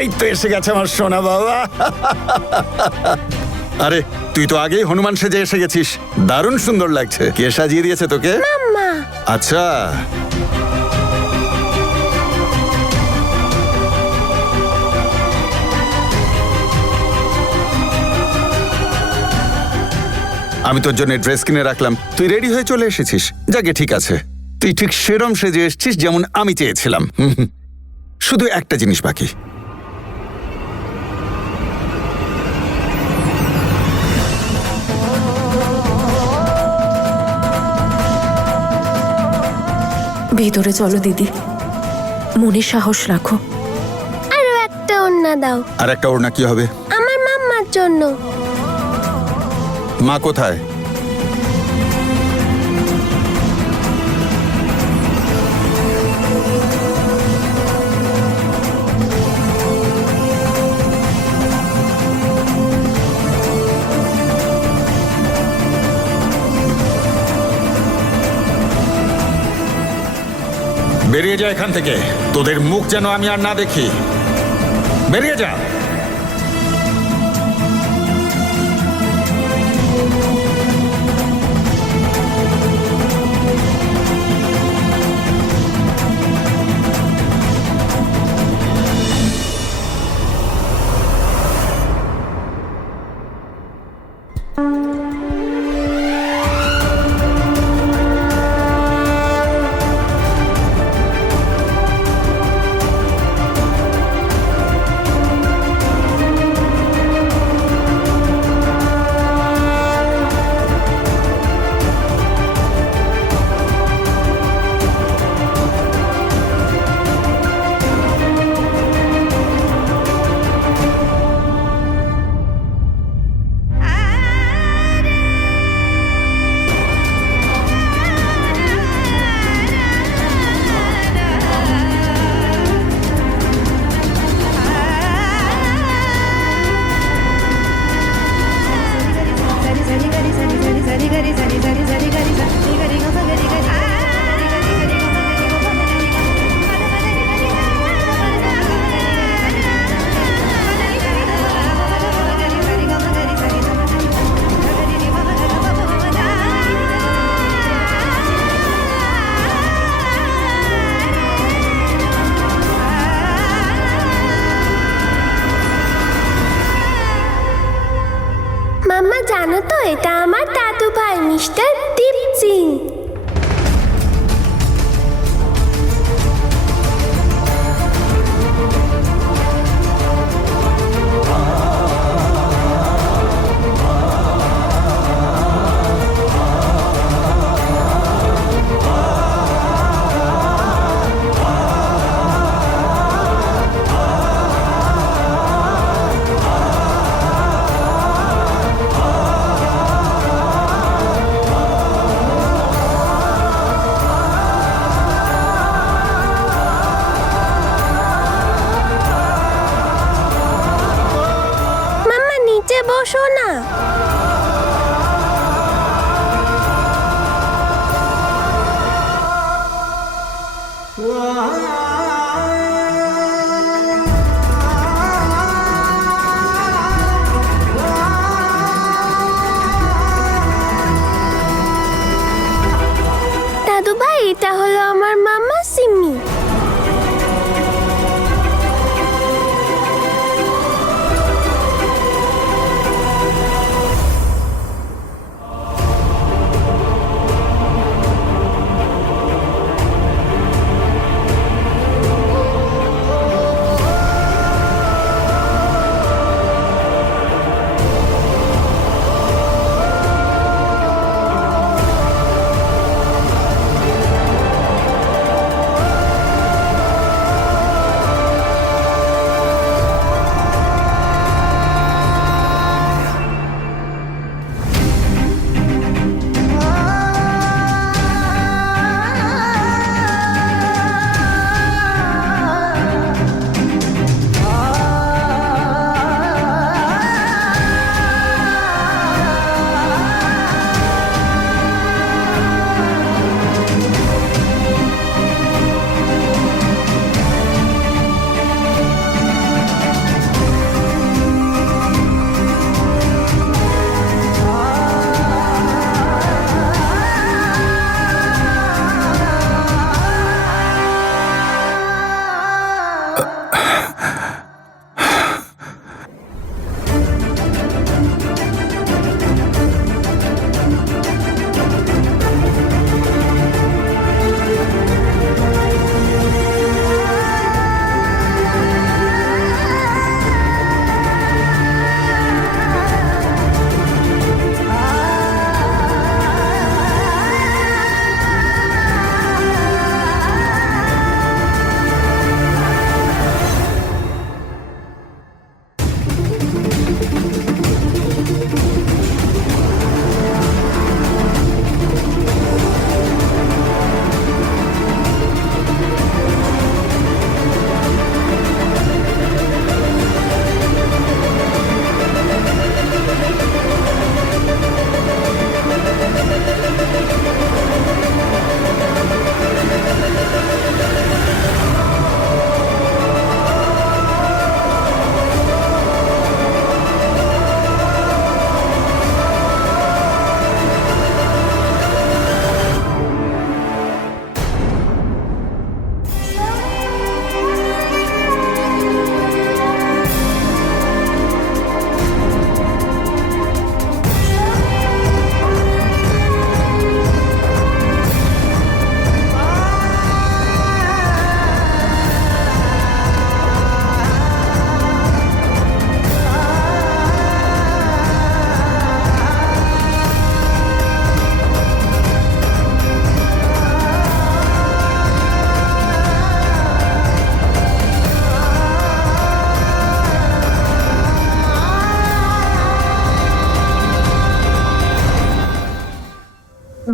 এই তো এসে গেছে আমার সোনা বাবা। আরে তুই তো আগেই হনুমান সেজে এসে গেছিস, দারুণ সুন্দর লাগছে। কে সাজিয়ে দিয়েছে তোকে? মাম্মা। আচ্ছা, আমি তোর জন্য ড্রেস কিনে রাখলাম, তুই রেডি হয়ে চলে এসেছিস। যাকে ঠিক আছে, তুই ঠিক সেরম সেজে এসেছিস যেমন আমি চেয়েছিলাম। শুধু একটা জিনিস বাকি। ভেতরে চলো দিদি, মনে সাহস রাখো। আরো একটা ওড়না দাও। আর একটা ওড়না কি হবে? আমার মাম্মার জন্য। মা কোথায়? বেরিয়ে যা এখান থেকে, তোদের মুখ যেন আমি আর না দেখি। বেরিয়ে যা। মাম্মা জানো তো, এটা আমার দাদু ভাই মিস্টার দীপ সিং।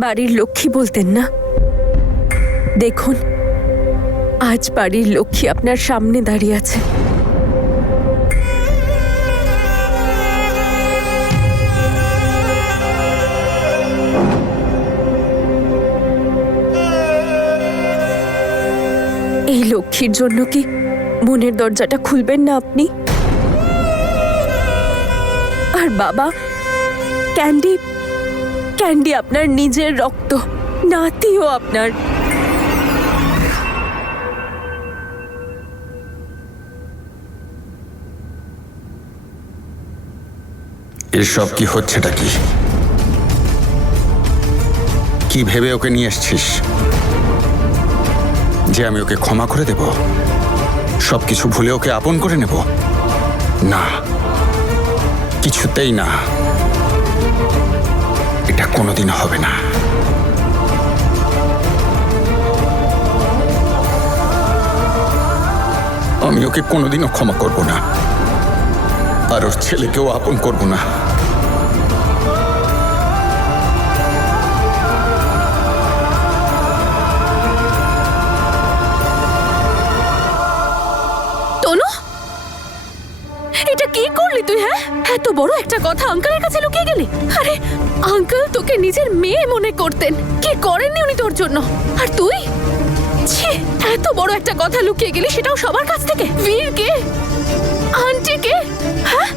বাড়ির লক্ষ্মী বলতেন না? দেখুন, আজ বাড়ির লক্ষ্মী আপনার সামনে দাঁড়িয়ে আছে। এই লক্ষ্মীর জন্য কি মনের দরজাটা খুলবেন না আপনি? আর বাবা, ক্যান্ডি ক্যান্ডি আপনার নিজের রক্ত, নাতিও আপনার। এসব কি হচ্ছেটা কি? কি ভেবে ওকে নিয়ে এসছিস? যে আমি ওকে ক্ষমা করে দেব, সবকিছু ভুলে ওকে আপন করে নেব? না, কিছুতেই না। এটা কোনোদিন হবে না। আমি ওকে কোনোদিনও ক্ষমা করব না, আর ওর ছেলেকেও আপন করব না। তনু, এটা কি করলি তুই? হ্যাঁ, এত বড় একটা কথা আঙ্কেলের কাছে লুকিয়ে গেলি। আরে আঙ্কেল তোকে নিজের মেয়ে মনে করতেন, কি করেননি উনি তোর জন্য? আর তুই ছি, এত বড় একটা কথা লুকিয়ে গেলি, সেটাও সবার কাছ থেকে। বীরকে, আন্টিকে, হ্যাঁ,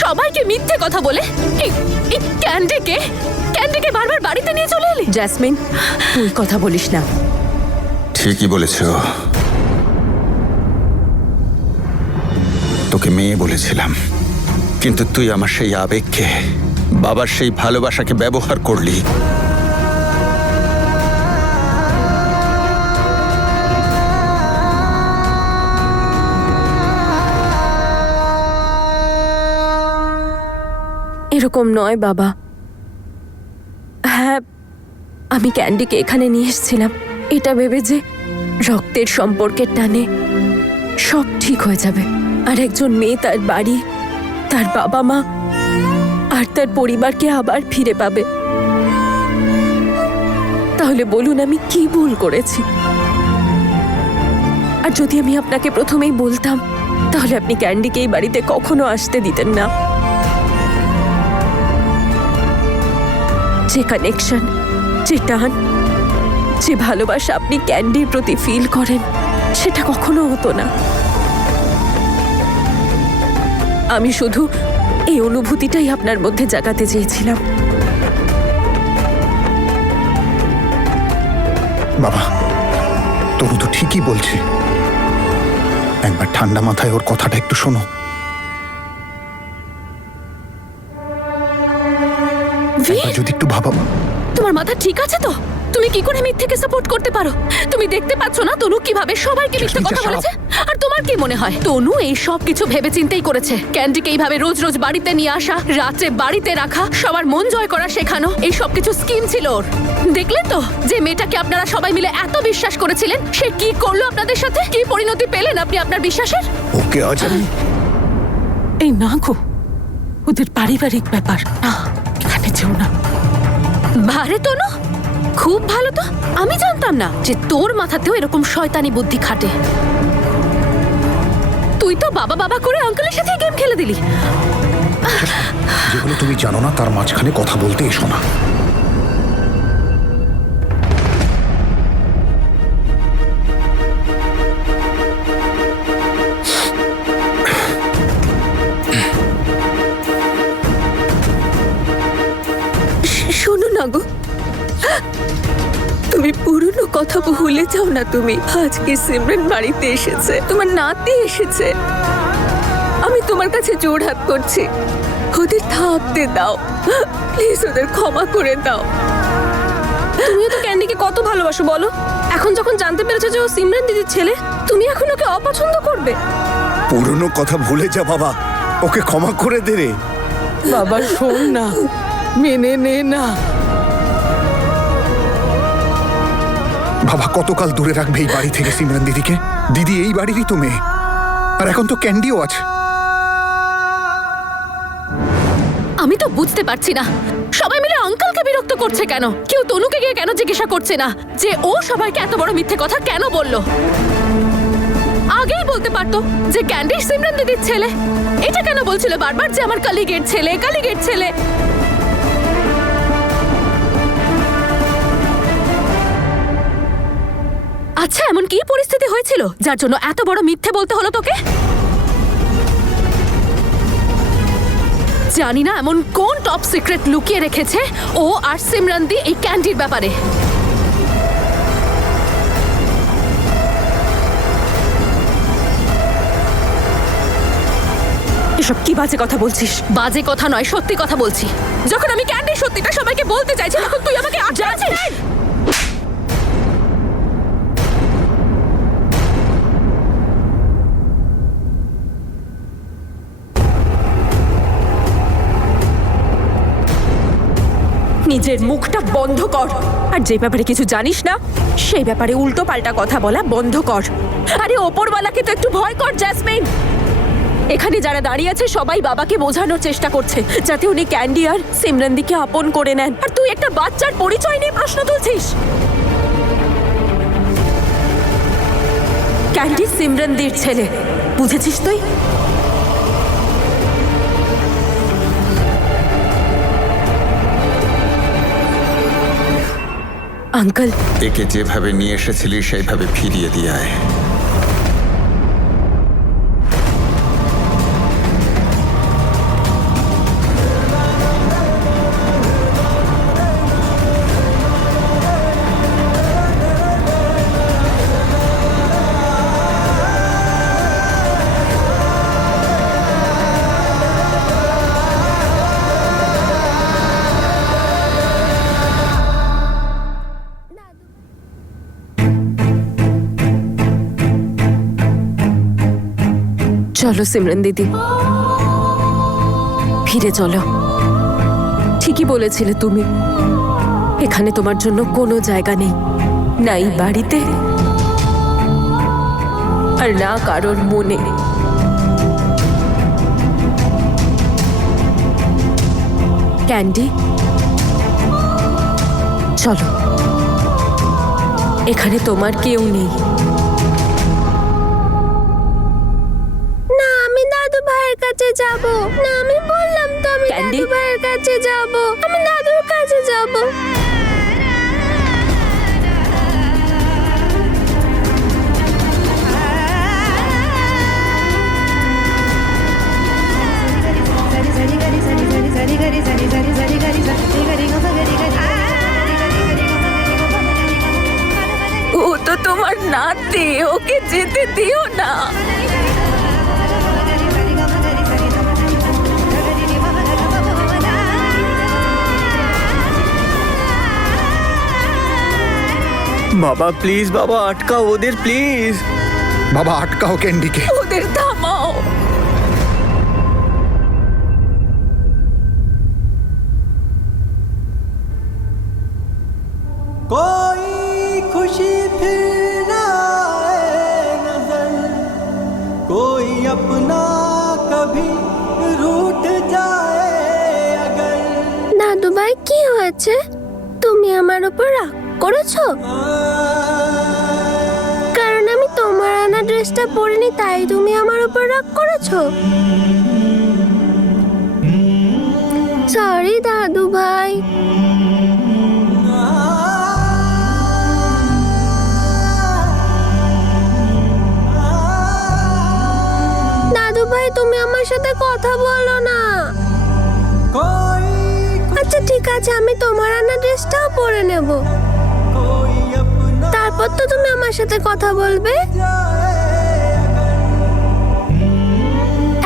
সবাইকে মিথ্যে কথা বলে এই ক্যান্ডিকে বারবার বাড়িতে নিয়ে চলে এলি। জ্যাসমিন, তুই কথা বলিস না। ঠিকই বলেছ, তোকে মেয়ে বলেছিলাম, কিন্তু তুই আমার সেই আবেগকে, বাবার সেই ভালোবাসাকে ব্যবহার করলি। এরকম নয় বাবা। হ্যাঁ, আমি ক্যান্ডিকে এখানে নিয়ে এসেছিলাম এটা ভেবে যে রক্তের সম্পর্কের টানে সব ঠিক হয়ে যাবে, আর একজন মেয়ে তার বাড়ি, তার বাবা মা আর তার পরিবারকে আবার ফিরে পাবে। তাহলে বলুন আমি কি ভুল করেছি? আর যদি আমি আপনাকে প্রথমেই বলতাম, তাহলে আপনি ক্যান্ডিকে এই বাড়িতে কখনো আসতে দিতেন না। যে কানেকশন, যে টান, যে ভালোবাসা আপনি ক্যান্ডির প্রতি ফিল করেন, সেটা কখনো হতো না। আমি শুধু এই অনুভূতিটাই আপনার মধ্যে জাগাতে চেয়েছিলাম। বাবা, তরু তো ঠিকই বলছে। একবার ঠান্ডা মাথায় ওর কথাটা একটু শোনো। একবার যদি একটু ভাবা। তোমার মাথা ঠিক আছে তো? তুমি কি করে মিথ্যেকে সাপোর্ট করতে পারো? তুমি দেখতে পাচ্ছ না তনু কিভাবে সবাইকে মিথ্যে কথা বলেছে? আর তোমার কি মনে হয় তনু এই সব কিছু ভেবে চিন্তেই করেছে? ক্যান্ডিকে এইভাবে রোজ রোজ বাড়িতে নিয়ে আসা, রাতে বাড়িতে রাখা, সবার মন জয় করা শেখানো, এই সব কিছু স্কিম ছিল ওর। দেখলেন তো যে মেয়েটাকে আপনারা সবাই মিলে এত বিশ্বাস করেছিলেন, সে কি করলো আপনাদের সাথে? কি পরিণতি পেলেন আপনি আপনার বিশ্বাসের? ওকে আজ আমি এই না গো, ওদের পারিবারিক ব্যাপার না, এখানে যেও না। বারে তনু, খুব ভালো তো। আমি জানতাম না যে তোর মাথাতেও এরকম শয়তানি বুদ্ধি খাটে। তুই তো বাবা বাবা করে আঙ্কেলের সাথে গেম খেলে দিলি। যেগুলো তুমি জানো না তার মাঝখানে কথা বলতে এসো না। শোনো না গো, তুমি পুরনো কথা ভুলে যাও না। তুমি আজকে সিমরন বাড়িতে এসেছে, তোমার নাতি এসেছে। আমি তোমার কাছে জোর হাত করছি, ওদের থাকতে দাও প্লিজ, ওদের ক্ষমা করে দাও। তুমিও তো ক্যান্ডিকে কত ভালোবাসো বলো। এখন যখন জানতে পেরেছো যে ও সিমরন দিদির ছেলে, তুমি এখন ওকে অপছন্দ করবে? পুরনো কথা ভুলে যা বাবা, ওকে ক্ষমা করে দে রে। বাবা শোন না, মেনে নে না। বাবা কতকাল দূরে রাখবে এই বাড়ি থেকে সিমরান দিদিকে? দিদি এই বাড়িরই তো মেয়ে, আর এখন তো ক্যান্ডিও আছে। আমি তো বুঝতে পারছি না সবাই মিলে আঙ্কেলকে বিরক্ত করছে কেন? কেউ তনুকে গিয়ে কেন জিজ্ঞাসা করছে না যে ও সবাইকে এত বড় মিথ্যে কথা কেন বললো? আগেই বলতে পারতো যে ক্যান্ডি সিমরান দিদির ছেলে। এটা কেন বলছিল বারবার যে আমার কলিগের ছেলে, কলিগের ছেলে? আচ্ছা, এমন কি পরিস্থিতি হয়েছিল যার জন্য এত বড় মিথ্যে বলতে হলো তোকে? জানি না এমন কোন টপ সিক্রেট লুকিয়ে রেখেছে ও আর সিমরান দি এই ক্যান্ডির ব্যাপারে। এসব কি বাজে কথা বলছিস? বাজে কথা নয়, সত্যি কথা বলছি। যখন আমি ক্যান্ডির সত্যিটা সবাইকে বলতে চাইছি তখন তুই আমাকে আটকাচ্ছিস। নিজের মুখটা বন্ধ কর, আর যে ব্যাপারে কিছু জানিস না সেই ব্যাপারে উল্টো পাল্টা কথা বলা বন্ধ কর। আরে ওপরওয়ালাকে তো একটু ভয় কর জ্যাসমিন। এখানে যারা দাঁড়িয়ে আছে সবাই বাবাকে বোঝানোর চেষ্টা করছে যাতে উনি ক্যান্ডি আর সিমরানদিকে আপন করে নেন, আর তুই একটা বাচ্চার পরিচয় নিয়ে প্রশ্ন তুলছিস। ক্যান্ডি সিমরানদির ছেলে, বুঝেছিস তুই? আঙ্কেল, একে যেভাবে নিয়ে এসেছিলি সেইভাবে ফিরিয়ে দিয়ে আয়। চলো সিমরান দিদি, ফিরে চলো। ঠিকই বলেছিলে তুমি, এখানে তোমার জন্য কোনো জায়গা নেই, না এই বাড়িতে আর না কারোর মনে। ক্যান্ডি, চলো, এখানে তোমার কেউ নেই। না, আমি দাদু ভাইয়ের কাছে যাব না। আমি বললাম তো আমি ক্যান্ডি? দাদু ভাইয়ের কাছে যাব। আমি দাদুর কাছে যাব। ও তো তোমার নাতি, ওকে যেতে দিও না। বাবা প্লিজ, বাবা আটকাও ওদের প্লিজ। বাবা আটকাও ক্যান্ডিকে। ওদের থামাও। कोई खुशी फिर ना आए नजर, कोई अपना कभी रूठ जाए अगर। দাদু ভাই, কি হয়েছে? তুমি আমার উপর রাগ করেছো? কারণ আমি তোমার আনা ড্রেসটা পরিনি তাই তুমি আমার উপর রাগ করেছো? সরি দাদু ভাই। দাদু ভাই, তুমি আমার সাথে কথা বলো না। कोई আচ্ছা ঠিক আছে, আমি তোমার আনা ড্রেসটাও পরে নেব। कोई अपना তারপর তো তুমি আমার সাথে কথা বলবে।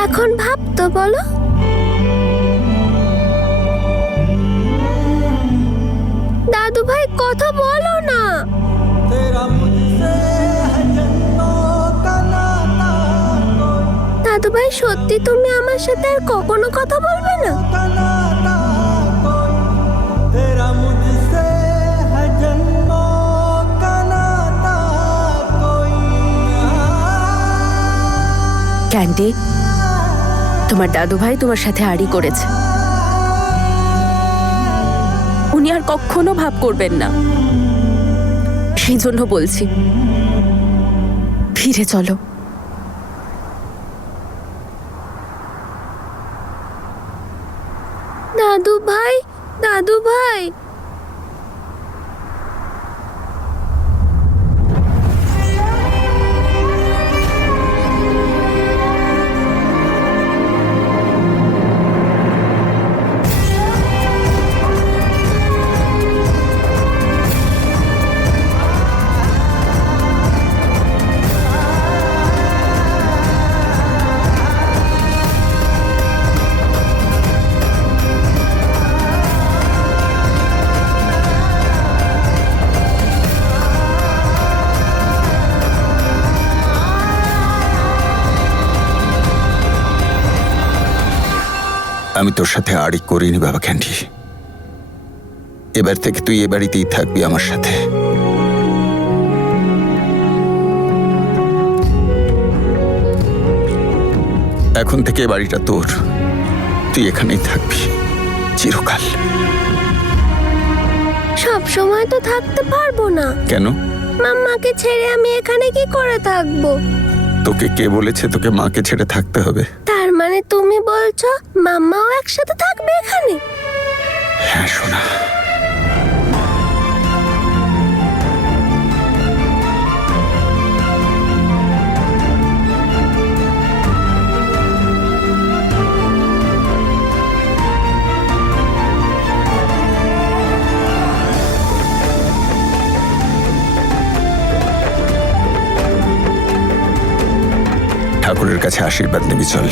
এখন ভাব তো, বলো। দাদু ভাই, কথা বলো না। तेरा मुझसे है जन्मों का नाता, দাদু ভাই, সত্যি তুমি আমার সাথে আর কখনো কথা বলবে না? का नाता कोई, तेरा मुझसे है जन्मों का नाता कोई। ক্যান্ডি, তোমার দাদু ভাই তোমার সাথে আড়ি করেছে। উনি আর কখনো ভাব করবেন না। সেই জন্য বলছি, ফিরে চলো। দাদু ভাই, দাদু ভাই। আমি তোর সাথে আড়ি করিনি বাবা ক্যান্ডি। এবার থেকে তুই এ বাড়িতেই থাকবি আমার সাথে। এখন থেকে এ বাড়িটা তোর, তুই এখানেই থাকবি চিরকাল। সব সময় তো থাকতে পারবো না। কেন? মাম্মাকে ছেড়ে আমি এখানে কি করে থাকবো? তোকে কে বলেছে তোকে মাকে ছেড়ে থাকতে হবে? তার মানে তুমি বলছো মাম্মাও একসাথে থাকবে এখানে? হ্যাঁ সোনা। ঠাকুরের কাছে আশীর্বাদ নিবি চল।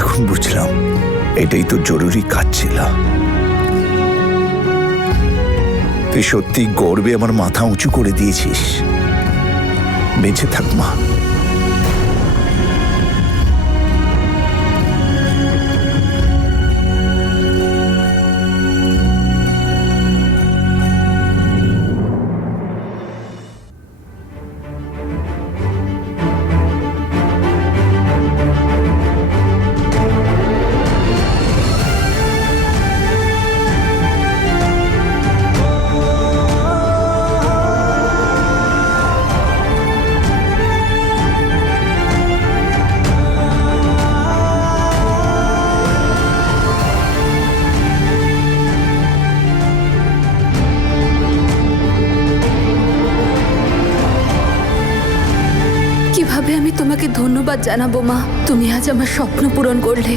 এখন বুঝলাম এটাই তো জরুরি কাজ ছিল। তুই সত্যি গর্বে আমার মাথা উঁচু করে দিয়েছিস। বেঁচে থাক মা। কিভাবে আমি তোমাকে ধন্যবাদ জানাবো মা? তুমি আজ আমার স্বপ্ন পূরণ করলে।